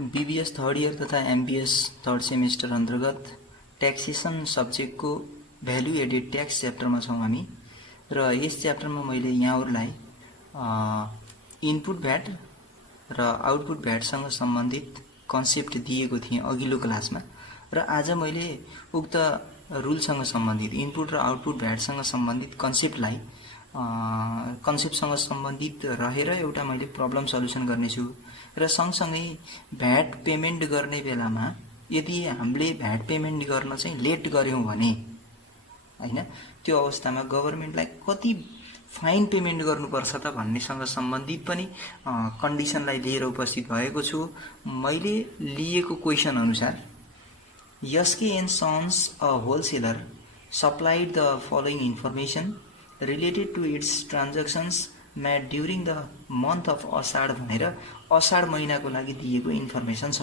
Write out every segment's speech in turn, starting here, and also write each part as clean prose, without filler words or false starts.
BBS third year तथा MBS third semester अंतर्गत taxation सब्जेक्टको भ्यालु एडेड ट्याक्स च्याप्टरमा छौँ हामी र यस च्याप्टरमा मैले यहाँहरूलाई इनपुट भ्याट र आउटपुट भ्याटसँग सम्बन्धित कन्सेप्ट दिएको थिएँ अघिल्लो क्लासमा र आज मैले उक्त रुलसँग सम्बन्धित इनपुट र आउटपुट भ्याटसँग सम्बन्धित कन्सेप्टसँग सम्बन्धित रहेर एउटा मैले प्रब्लम सल्युसन गर्नेछु र सँगसँगै भ्याट पेमेन्ट गर्ने बेलामा यदि हामीले भ्याट पेमेन्ट गर्न चाहिँ लेट गर्यौं भने हैन त्यो अवस्थामा गभर्नमेन्टलाई कति फाइन पेमेन्ट गर्नुपर्छ त भन्नेसँग सम्बन्धित पनि कन्डिसनलाई लिएर उपस्थित भएको छु। मैले लिएको क्वेशन अनुसार यसके and sons a wholesaler supplied the following information related to its transactions made during the month of Asar भनेर असाढ महिनाको लागि दिएको इन्फर्मेसन छ।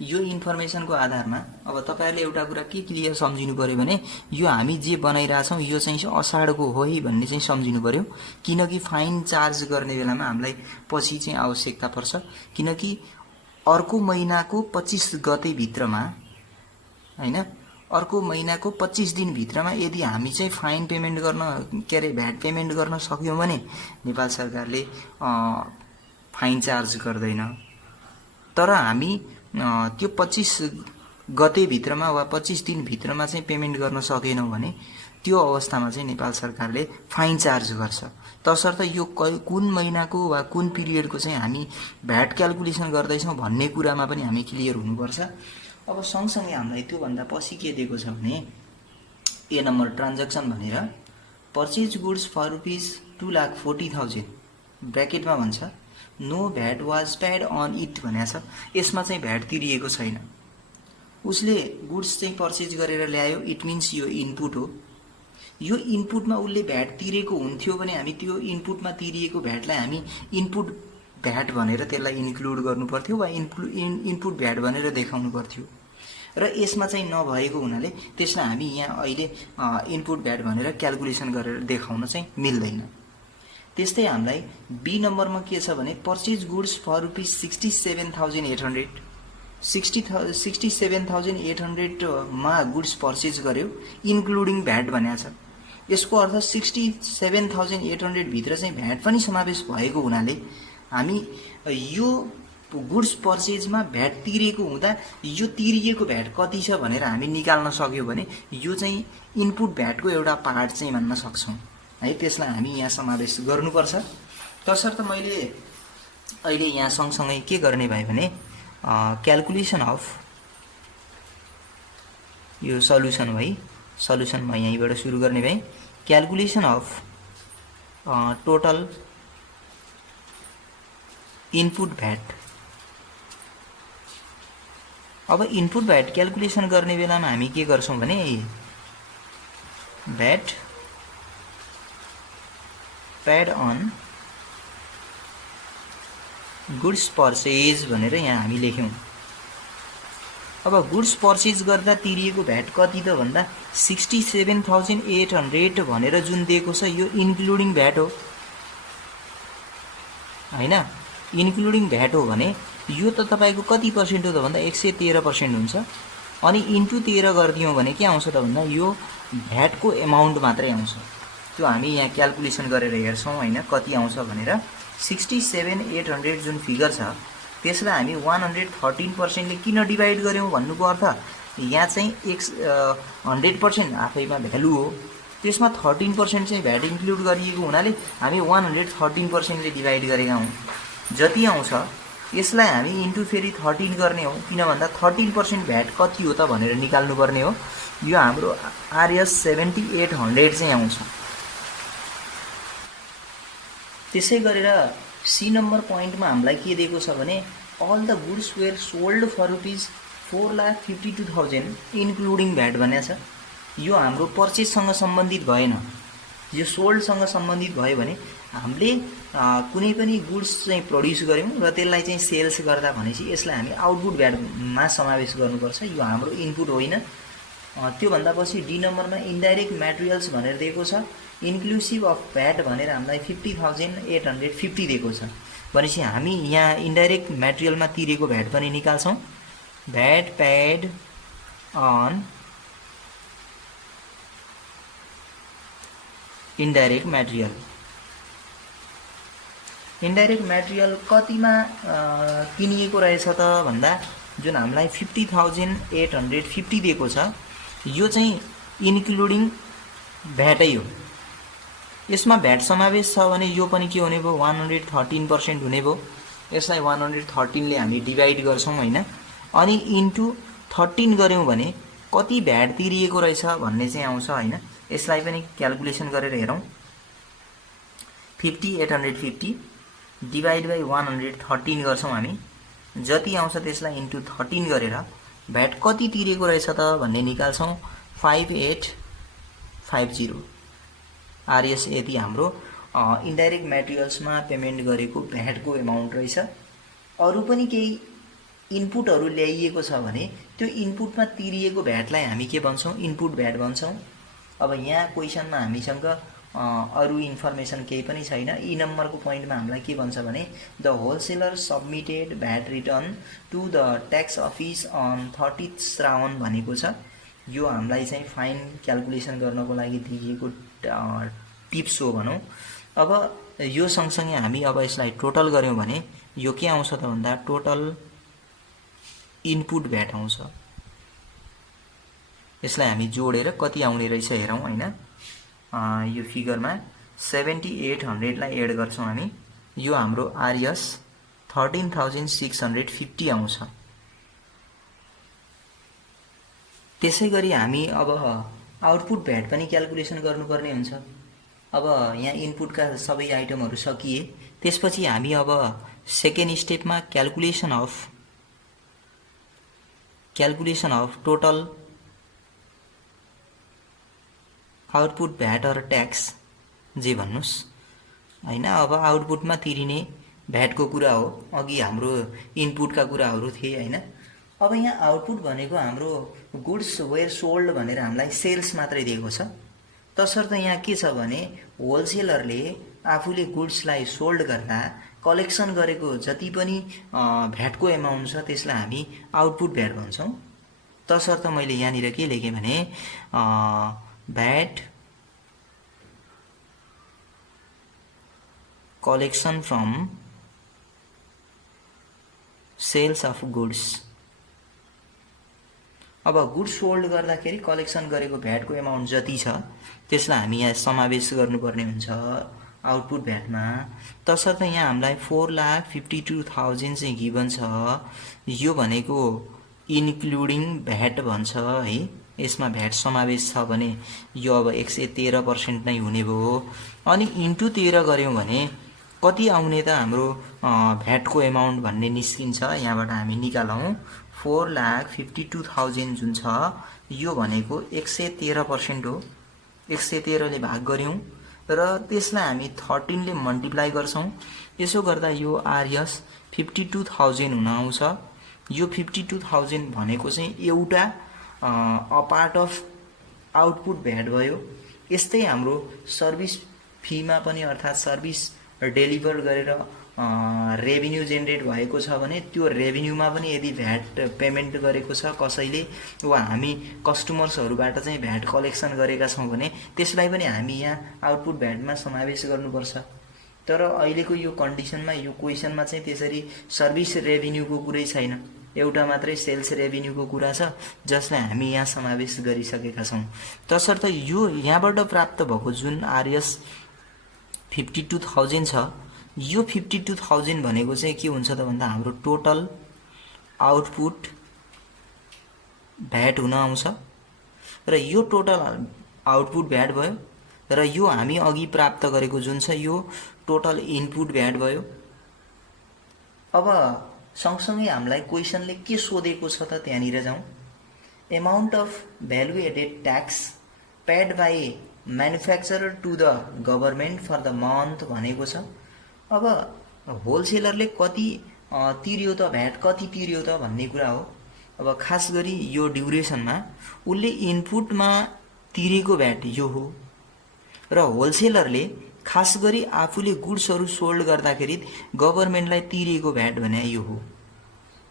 यो इन्फर्मेसनको आधारमा अब तपाईहरुले एउटा कुरा के क्लियर सम्झिनु पर्यो भने यो हामी जे बनाइराछौं यो चाहिँ असाढको हो है भन्ने चाहिँ सम्झिनु पर्यो, किनकि फाइन चार्ज गर्ने बेलामा हामीलाई पछि चाहिँ आवश्यकता पर्छ, किनकि अर्को महिनाको 25 गते भित्रमा हैन अर्को महिनाको 25 दिन भित्रमा यदि हामी चाहिँ फाइन पेमेन्ट गर्न के रे भ्याट पेमेन्ट गर्न सक्यौं भने नेपाल सरकारले फाइन चार्ज गर्दैन। तर हामी त्यो 25 गते भित्रमा वा 25 दिन भित्रमा चाहिँ पेमेन्ट गर्न सकेनौं भने त्यो अवस्थामा चाहिँ नेपाल सरकारले फाइन चार्ज गर्छ। तसर्थ यो कुन महिनाको वा कुन पिरियडको चाहिँ हामी भ्याट क्याल्कुलेसन गर्दैछौं भन्ने कुरामा पनि हामी क्लियर हुनुपर्छ। अब सँगसँगै हामीलाई त्यो भन्दा पछि के दिएको छ भने ए नम्बर ट्रान्ज्याक्सन भनेर परचेज गुड्स फर रुपीज 2,40,000 ब्र्याकेटमा भन्छ no VAT was paid on it भनेको छ। यसमा चाहिँ भ्याट तिरिएको छैन। उसले गुड्स चाहिँ परचेज गरेर ल्यायो, इट मिन्स यो इनपुट हो। यो इनपुटमा उसले भ्याट तिरेको हुन्थ्यो भने हामी त्यो इनपुटमा तिरिएको भ्याटलाई हामी इनपुट भ्याट भनेर त्यसलाई इन्क्लुड गर्नु पर्थ्यो वा इनपुट भ्याट भनेर देखाउनु पर्थ्यो र यसमा चाहिँ नभएको हुनाले त्यसलाई हामी यहाँ अहिले इनपुट भ्याट भनेर क्याल्कुलेसन गरेर देखाउन चाहिँ मिल्दैन। त्यस्तै हामीलाई बी नम्बरमा के छ भने परचेज गुड्स फर रुपीज 67,800 67,800 मा गुड्स परचेज गर्यो इन्क्लुडिङ भ्याट भनेको छ। यसको अर्थ 67,800 भित्र चाहिँ भ्याट पनि समावेश भएको हुनाले हामी यो गुड्स परचेजमा भ्याट तिरेको हुँदा यो तिरिएको भ्याट कति छ भनेर हामी निकाल्न सक्यौं भने यो चाहिँ इनपुट भ्याटको एउटा पार्ट चाहिँ मान्न सक्छौं है। त्यसलाई हामी यहाँ समावेश गर्नुपर्छ। तसर्थ मैले अहिले यहाँ सँगसँगै के गर्ने भए भने क्याल्कुलेसन अफ यो सल्युसन है, सल्युसन म यहीँबाट सुरु गर्ने भए calculation of total input VAT. अब इनपुट भ्याट क्याल्कुलेसन गर्ने बेलामा हामी के गर्छौं भने VAT paid on goods purchase भनेर यहाँ हामी लेख्यौं। अब गुड्स परचेज गर्दा तिरिएको भ्याट कति त भन्दा 67,800 भनेर जुन दिएको छ यो इन्क्लुडिङ भ्याट हो हैन। इन्क्लुडिङ भ्याट हो भने यो त तपाईको कति पर्सेन्ट हो त भन्दा 113% हुन्छ। अनि इन्टु 13 गर्दियौं भने के आउँछ त भन्दा यो भ्याटको एमाउन्ट मात्रै आउँछ। त्यो हामी यहाँ क्याल्कुलेसन गरेर हेर्छौं हैन कति आउँछ भनेर 67,800 जुन फिगर छ त्यसलाई हामी 113% ले किन डिभाइड गर्यौं भन्नुको अर्थ यहाँ चाहिँ 100% आफैमा भ्यालु हो, त्यसमा 13% चाहिँ भ्याट इन्क्लुड गरिएको हुनाले हामी 113% ले डिभाइड गरेका हौं। जति आउँछ यसलाई हामी इन्टु फेरि 13 गर्ने हो, किन भन्दा 13% भ्याट कति हो त भनेर निकाल्नु पर्ने हो। यो हाम्रो RS 7800 चाहिँ आउँछ। त्यसै गरेर सी नम्बर पोइन्टमा हामीलाई के दिएको छ भने all the goods were sold for rupees 4,52,000 including VAT भनेको छ। यो हाम्रो परचेजसँग सम्बन्धित भएन, यो सोल्डसँग सम्बन्धित भयो भने हामीले कुनै पनि गुड्स चाहिँ प्रोड्युस गर्यौं र त्यसलाई चाहिँ सेल्स गर्दा भनेपछि यसलाई हामी आउटपुट भ्याटमा समावेश गर्नुपर्छ। यो हाम्रो इनपुट होइन। त्यो भन्दा पछि डी नम्बरमा इन्डाइरेक्ट मटेरियल्स भनेर दिएको छ, इन्क्लुसिभ अफ भ्याट भनेर हामीलाई 50,850 दिएको छ। भनेपछि हामी यहाँ इन्डाइरेक्ट मटेरियलमा तिरेको भ्याट पनि निकाल्छौँ। VAT paid on indirect material. Indirect material कतिमा किनिएको रहेछ त भन्दा जुन हामीलाई 50,850 दिएको छ यो चाहिँ इन्क्लुडिङ भ्याटै हो। यसमा भ्याट समावेश छ भने यो पनि के हुने भयो 113% हुने भयो। यसलाई 113 ले हामी डिभाइड गर्छौँ हैन, अनि इन्टु 13 गर्यौँ भने कति भ्याट तिरिएको रहेछ भन्ने चाहिँ आउँछ हैन। यसलाई पनि क्याल्कुलेसन गरेर हेरौँ। 50,850 डिभाइड बाई 113 गर्छौँ हामी, जति आउँछ त्यसलाई इन्टु 13 गरेर भ्याट कति तिरेको रहेछ त भन्ने निकाल्छौँ। 5850 आरएस यति हाम्रो इन्डाइरेक्ट मटेरियल्समा पेमेन्ट गरेको भ्याटको एमाउन्ट रहेछ। अरू पनि केही इनपुटहरू ल्याइएको छ भने त्यो इनपुटमा तिरिएको भ्याटलाई हामी के भन्छौँ, इनपुट भ्याट भन्छौँ। अब यहाँ क्वेसनमा हामीसँग अरू इन्फर्मेसन केही पनि छैन। यी नम्बरको पोइन्टमा हामीलाई के भन्छ भने the wholesaler submitted VAT return to the tax office on 30 Shrawan भनेको छ। यो हामीलाई चाहिँ फाइन क्याल्कुलेसन गर्नको लागि दिएको टिप्स हो भनौँ। अब यो सँगसँगै हामी अब यसलाई टोटल गर्यौँ भने यो के आउँछ त भन्दा टोटल इनपुट भ्याट आउँछ। यसलाई हामी जोडेर कति आउने रहेछ हेरौँ हैन। यो फिगरमा 7800 लाई एड गर्छौँ हामी, यो हाम्रो आरएस 13,650 आउँछ। त्यसै गरी हामी अब आउटपुट भ्याट पनि क्याल्कुलेसन गर्नुपर्ने हुन्छ। अब यहाँ इनपुटका सबै आइटमहरू सकिए त्यसपछि हामी अब सेकेन्ड स्टेपमा calculation of total output VAT or tax जे भन्नुस् हैन। अब आउटपुटमा तिरिने भ्याटको कुरा हो, अघि हाम्रो इनपुटका कुराहरू थिए हैन। अब यहाँ आउटपुट भनेको हाम्रो गुड्स वेयर सोल्ड भनेर हामीलाई सेल्स मात्रै दिएको छ। तसर्थ यहाँ के छ भने होलसेलरले आफूले गुड्सलाई सोल्ड गर्दा कलेक्सन गरेको जति पनि भ्याटको एमाउन्ट छ त्यसलाई हामी आउटपुट भ्याट भन्छौँ। तसर्थ मैले यहाँनिर के लेखेँ भने VAT collection from sales of goods. अब गुड्स सोल्ड गर्दाखेरि कलेक्सन गरेको भ्याटको एमाउन्ट जति छ त्यसलाई हामी यहाँ समावेश गर्नुपर्ने हुन्छ आउटपुट भ्याटमा। तसर्थ यहाँ हामीलाई 4,52,000 चाहिँ गिभन छ। यो भनेको इन्क्लुडिङ भ्याट भन्छ है। यसमा भ्याट समावेश छ भने यो अब 113% नै हुने भयो। अनि इन्टु 13 गर्यौँ भने कति आउने त हाम्रो भ्याटको एमाउन्ट भन्ने निस्किन्छ। यहाँबाट हामी निकालौँ 4,52,000 जुन छ यो भनेको 113% हो। 113 ले भाग गर्यौँ र त्यसलाई हामी 13 ले मल्टिप्लाई गर्छौँ। यसो गर्दा यो आरएस 52,000 हुन आउँछ। यो 52,000 भनेको चाहिँ एउटा a part of output VAT भयो। यस्तै हाम्रो सर्भिस फीमा पनि अर्थात् सर्भिस डेलिभर गरेर रेभिन्यू जेनेरेट भएको छ भने त्यो रेभिन्यूमा पनि यदि भ्याट पेमेन्ट गरेको छ कसैले वा हामी कस्टमर्सहरूबाट चाहिँ भ्याट कलेक्सन गरेका छौँ भने त्यसलाई पनि हामी यहाँ आउटपुट भ्याटमा समावेश गर्नुपर्छ। तर अहिलेको यो कन्डिसनमा यो क्वेसनमा चाहिँ त्यसरी सर्भिस रेभिन्यूको कुरै छैन, एउटा मात्रै सेल्स रेभिन्यूको कुरा छ जसलाई हामी यहाँ समावेश गरिसकेका छौँ। तसर्थ यो यहाँबाट प्राप्त भएको जुन आरएस 52,000 छ यो 52,000 भनेको चाहिँ के हुन्छ त भन्दा हाम्रो टोटल आउटपुट भ्याट हुन आउँछ र यो टोटल आउटपुट भ्याट भयो र यो हामी अघि प्राप्त गरेको जुन छ यो टोटल इनपुट भ्याट भयो। अब सँगसँगै हामीलाई क्वेसनले के सोधेको छ त त्यहाँनिर जाउँ। Amount of value added tax paid by manufacturer to the government for the month भनेको छ। अब होलसेलरले कति तिर्यो त भ्याट कति तिर्यो त भन्ने कुरा हो। अब खास गरी यो ड्युरेसनमा उसले इनपुटमा तिरेको भ्याट यो हो र होलसेलरले खास गरी आफूले गुड्सहरू सोल्ड गर्दाखेरि गभर्मेन्टलाई तिरिएको भ्याट भने यो हो।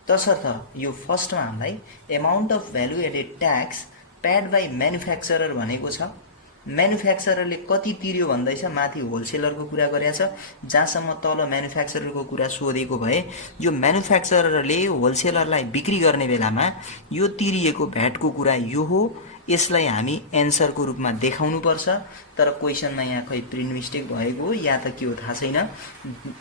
तसर्थ यो फर्स्टमा हामीलाई amount of value added tax paid by manufacturer भनेको छ। म्यानुफ्याक्चररले कति तिर्यो भन्दैछ, माथि होलसेलरको कुरा गरेछ, जहाँसम्म तल म्यानुफ्याक्चररको कुरा सोधेको भए यो म्यानुफ्याक्चररले होलसेलरलाई बिक्री गर्ने बेलामा यो तिरिएको भ्याटको कुरा यो हो। यसलाई हामी एन्सरको रूपमा देखाउनुपर्छ, तर क्वेसनमा यहाँ खै प्रिन्ट मिस्टेक भएको हो या त के हो थाहा छैन।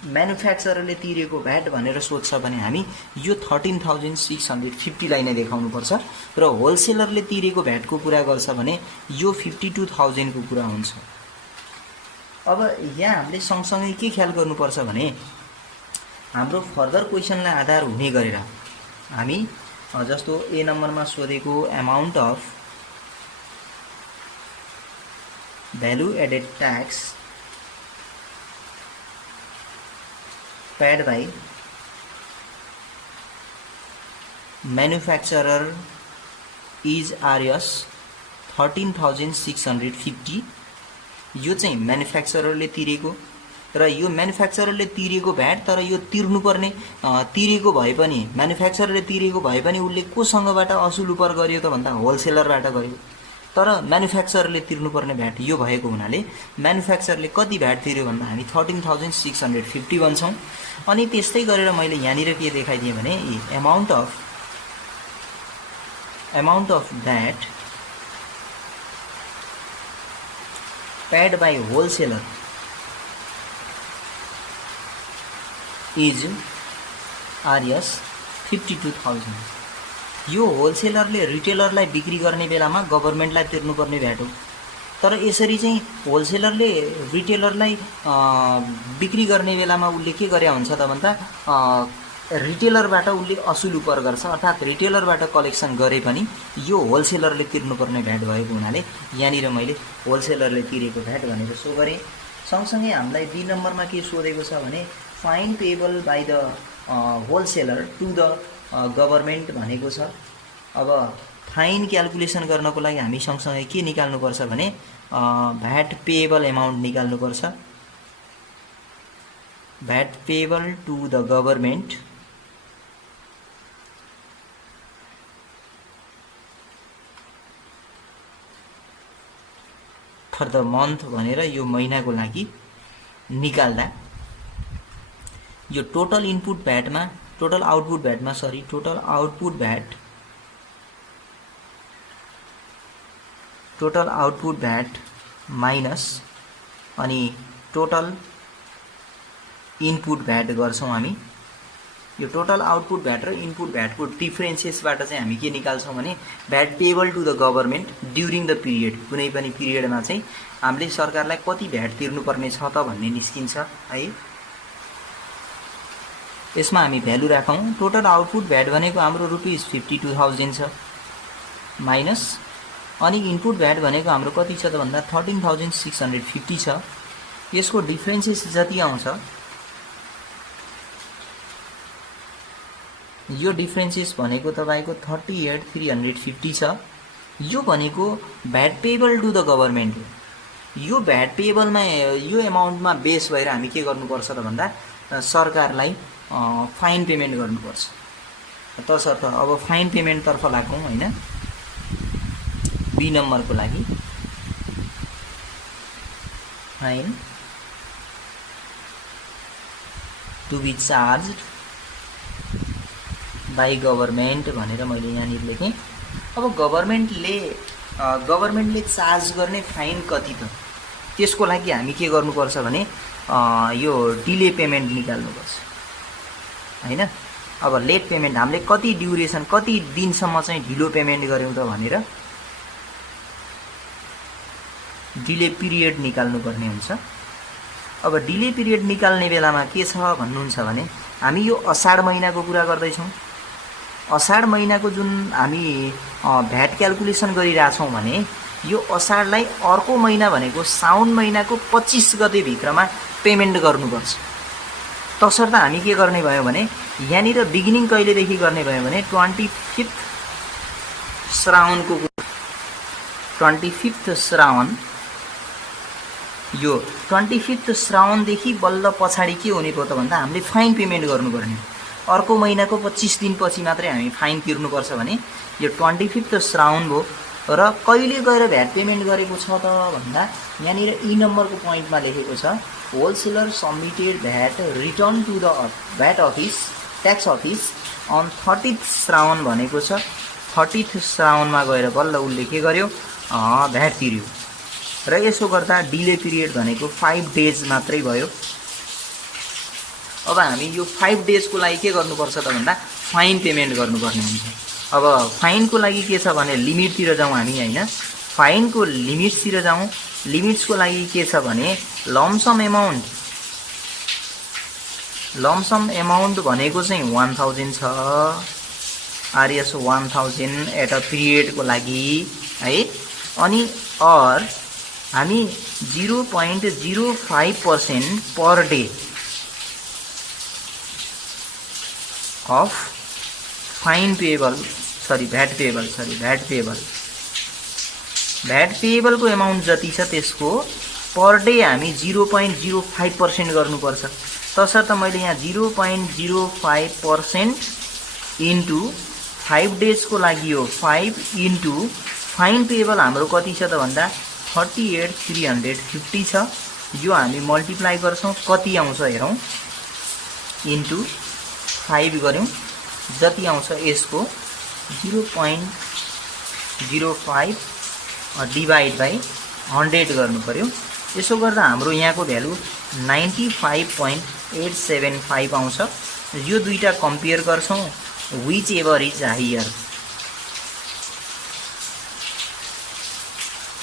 म्यानुफ्याक्चररले तिरेको भ्याट भनेर सोध्छ भने हामी यो 13,650 लाई नै देखाउनुपर्छ, र होलसेलरले तिरेको भ्याटको कुरा गर्छ भने यो 52,000 को कुरा हुन्छ। अब यहाँ हामीले सँगसँगै के ख्याल गर्नुपर्छ भने हाम्रो फर्दर क्वेसनलाई आधार हुने गरेर हामी जस्तो ए नम्बरमा सोधेको amount of value added tax paid by manufacturer is RS 13,650 यो चाहिँ म्यानुफ्याक्चररले तिरेको र यो म्यानुफ्याक्चररले तिरेको भ्याट, तर यो तिर्नुपर्ने तिरेको भए पनि म्यानुफ्याक्चररले तिरेको भए पनि उसले कोसँगबाट असुल उपर गर्यो त भन्दा होलसेलरबाट गर्यो, तर म्यानुफ्याक्चररले तिर्नुपर्ने भ्याट यो भएको हुनाले म्यानुफ्याक्चररले कति भ्याट तिर्यो भन्दा हामी 13,650 भन्छौँ। अनि त्यस्तै गरेर मैले यहाँनिर के देखाइदिएँ भने amount of VAT paid by wholesaler is RS 52,000। यो होलसेलरले रिटेलरलाई बिक्री गर्ने बेलामा गभर्मेन्टलाई तिर्नुपर्ने भ्याट हो, तर यसरी चाहिँ होलसेलरले रिटेलरलाई बिक्री गर्ने बेलामा उसले के गरे हुन्छ त भन्दा रिटेलरबाट उसले असुल उपर गर्छ, अर्थात् रिटेलरबाट कलेक्सन गरे पनि यो होलसेलरले तिर्नुपर्ने भ्याट भएको हुनाले यहाँनिर मैले होलसेलरले तिरेको भ्याट भनेर सो गरेँ। सँगसँगै हामीलाई बी नम्बरमा के सोधेको छ भने fine payable by the wholesaler to the government भनेको छ। अब फाइन क्यालकुलेसन गर्नको लागि हामी सँगसँगै के निकाल्नुपर्छ भने भ्याट पेएबल एमाउन्ट निकाल्नुपर्छ। VAT payable to the government for the month भनेर यो महिनाको लागि निकाल्दा यो टोटल इनपुट भ्याटमा टोटल आउटपुट भ्याट माइनस अनि टोटल इनपुट भ्याट गर्छौँ हामी। यो टोटल आउटपुट भ्याट र इनपुट भ्याटको डिफरेन्सेसबाट चाहिँ हामी के निकाल्छौँ भने VAT payable to the government during the period, कुनै पनि पिरियडमा चाहिँ हामीले सरकारलाई कति भ्याट तिर्नुपर्ने छ त भन्ने निस्किन्छ है। यसमा हामी भ्यालु राखौँ। टोटल आउटपुट भ्याट भनेको हाम्रो ₹52,000 छ माइनस अनि इनपुट भ्याट भनेको हाम्रो कति छ त भन्दा 13,650 छ। यसको डिफरेन्सेस जति आउँछ यो डिफरेन्सेस भनेको तपाईको 38,350 छ। यो भनेको VAT payable to the government हो। यो भ्याट पेएबलमा यो एमाउन्टमा बेस भएर हामी के गर्नुपर्छ त भन्दा सरकारलाई फाइन पेमेन्ट गर्नुपर्छ। तसर्थ अब फाइन पेमेन्ट तर्फ लागौँ हैन। बी नम्बरको लागि fine to be charged by government भनेर मैले यहाँनिर लेखेँ। अब गभर्मेन्टले चार्ज गर्ने फाइन कति त, त्यसको लागि हामी के गर्नुपर्छ भने यो डिले पेमेन्ट निकाल्नुपर्छ हैन। अब लेट पेमेन्ट हामीले कति ड्युरेसन कति दिनसम्म चाहिँ ढिलो पेमेन्ट गर्यौं त भनेर डिले पिरियड निकाल्नुपर्ने हुन्छ। अब डिले पिरियड निकाल्ने बेलामा के छ भन्नुहुन्छ भने हामी यो असाढ महिनाको कुरा गर्दैछौँ। असाढ महिनाको जुन हामी भ्याट क्यालकुलेसन गरिरहेछौँ भने यो असाढलाई अर्को महिना भनेको साउन महिनाको 25 गते भित्रमा पेमेन्ट गर्नुपर्छ। तसर्थ हामी के गर्ने भयो भने यहाँनिर बिगिनिङ कहिलेदेखि गर्ने भयो भने 25 श्रावणको 25 श्रावण यो 25 श्रावणदेखि बल्ल पछाडि के हुने भयो त भन्दा हामीले फाइन पेमेन्ट गर्नुपर्ने, अर्को महिनाको 25 दिनपछि मात्रै हामी फाइन तिर्नुपर्छ भने यो 25 श्रावण भयो। र कहिले गएर भ्याट पेमेन्ट गरेको छ त भन्दा यहाँनिर ई नम्बरको पोइन्टमा लेखेको छ wholesaler submitted VAT return to the VAT office tax office on 30 Shrawan भनेको छ। 30 श्रावणमा गएर बल्ल उसले के गर्यो भ्याट तिर्यो र यसो गर्दा डिले पिरियड भनेको 5 डेज मात्रै भयो। अब हामी यो 5 डेजको लागि के गर्नुपर्छ त भन्दा फाइन पेमेन्ट गर्नुपर्ने हुन्छ। अब फाइनको लागि के छ भने लिमिटतिर जाउँ हामी हैन, फाइनको लिमिट्सतिर जाउँ। लिमिट्सको लागि के छ भने लमसम एमाउन्ट भनेको चाहिँ 1000 छ, आरएस 1000 एट अ पिरियडको लागि है। अनि अर हामी 0.05% per day of fine payable VAT पेएबलको एमाउन्ट जति छ त्यसको पर डे हामी 0.05% गर्नुपर्छ। तसर्थ मैले यहाँ 0.05% इन्टु 5 डेजको लागि हो 5 इन्टु फाइन पेएबल हाम्रो कति छ त भन्दा 38,350 छ। यो हामी मल्टिप्लाई गर्छौँ कति आउँछ हेरौँ, इन्टु 5 गऱ्यौँ जति आउँछ यसको 0.05 डिभाइड बाई 100 गर्नु पर्यो। यसो गर्दा हाम्रो यहाँको भ्यालु 95.875 आउँछ। यो दुईटा कम्पेयर गर्छौँ whichever is higher.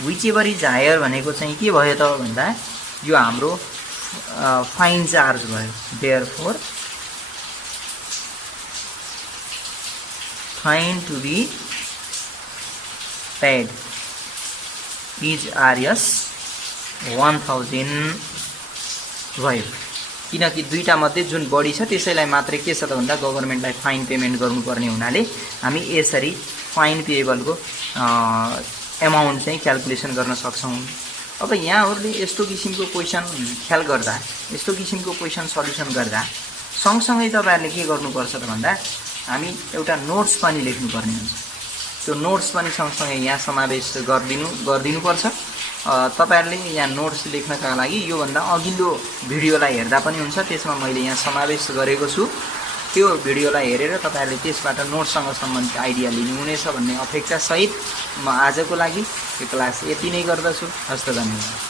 Whichever is higher भनेको चाहिँ के भयो त भन्दा यो हाम्रो फाइन चार्ज भयो। Therefore fine to be paid is RS 1000 भयो। किनकि दुईटा मध्ये जुन बढी छ त्यसैलाई मात्रै के छ त भन्दा गभर्नमेन्टलाई फाइन पेमेन्ट गर्नुपर्ने हुनाले हामी यसरी फाइन पेएबलको एमाउन्ट चाहिँ क्याल्कुलेसन गर्न सक्छौँ। अब यहाँहरूले यस्तो किसिमको क्वेसन ख्याल गर्दा, यस्तो किसिमको क्वेसन सल्युसन गर्दा सँगसँगै तपाईहरुले के गर्नुपर्छ त भन्दा हामी एउटा नोट्स पनि लेख्नुपर्ने हुन्छ। त्यो नोट्स पनि सँगसँगै यहाँ समावेश गरिदिनुपर्छ। तपाईहरुले यहाँ नोट्स लेख्नका लागि योभन्दा अघिल्लो भिडियोलाई हेर्दा पनि हुन्छ, त्यसमा मैले यहाँ समावेश गरेको छु। त्यो भिडियोलाई हेरेर तपाईहरुले त्यसबाट नोट्ससँग सम्बन्धित आइडिया लिनुहुनेछ भन्ने अपेक्षा सहित म आजको लागि यो क्लास यति नै गर्दछु। हस्त धन्यवाद।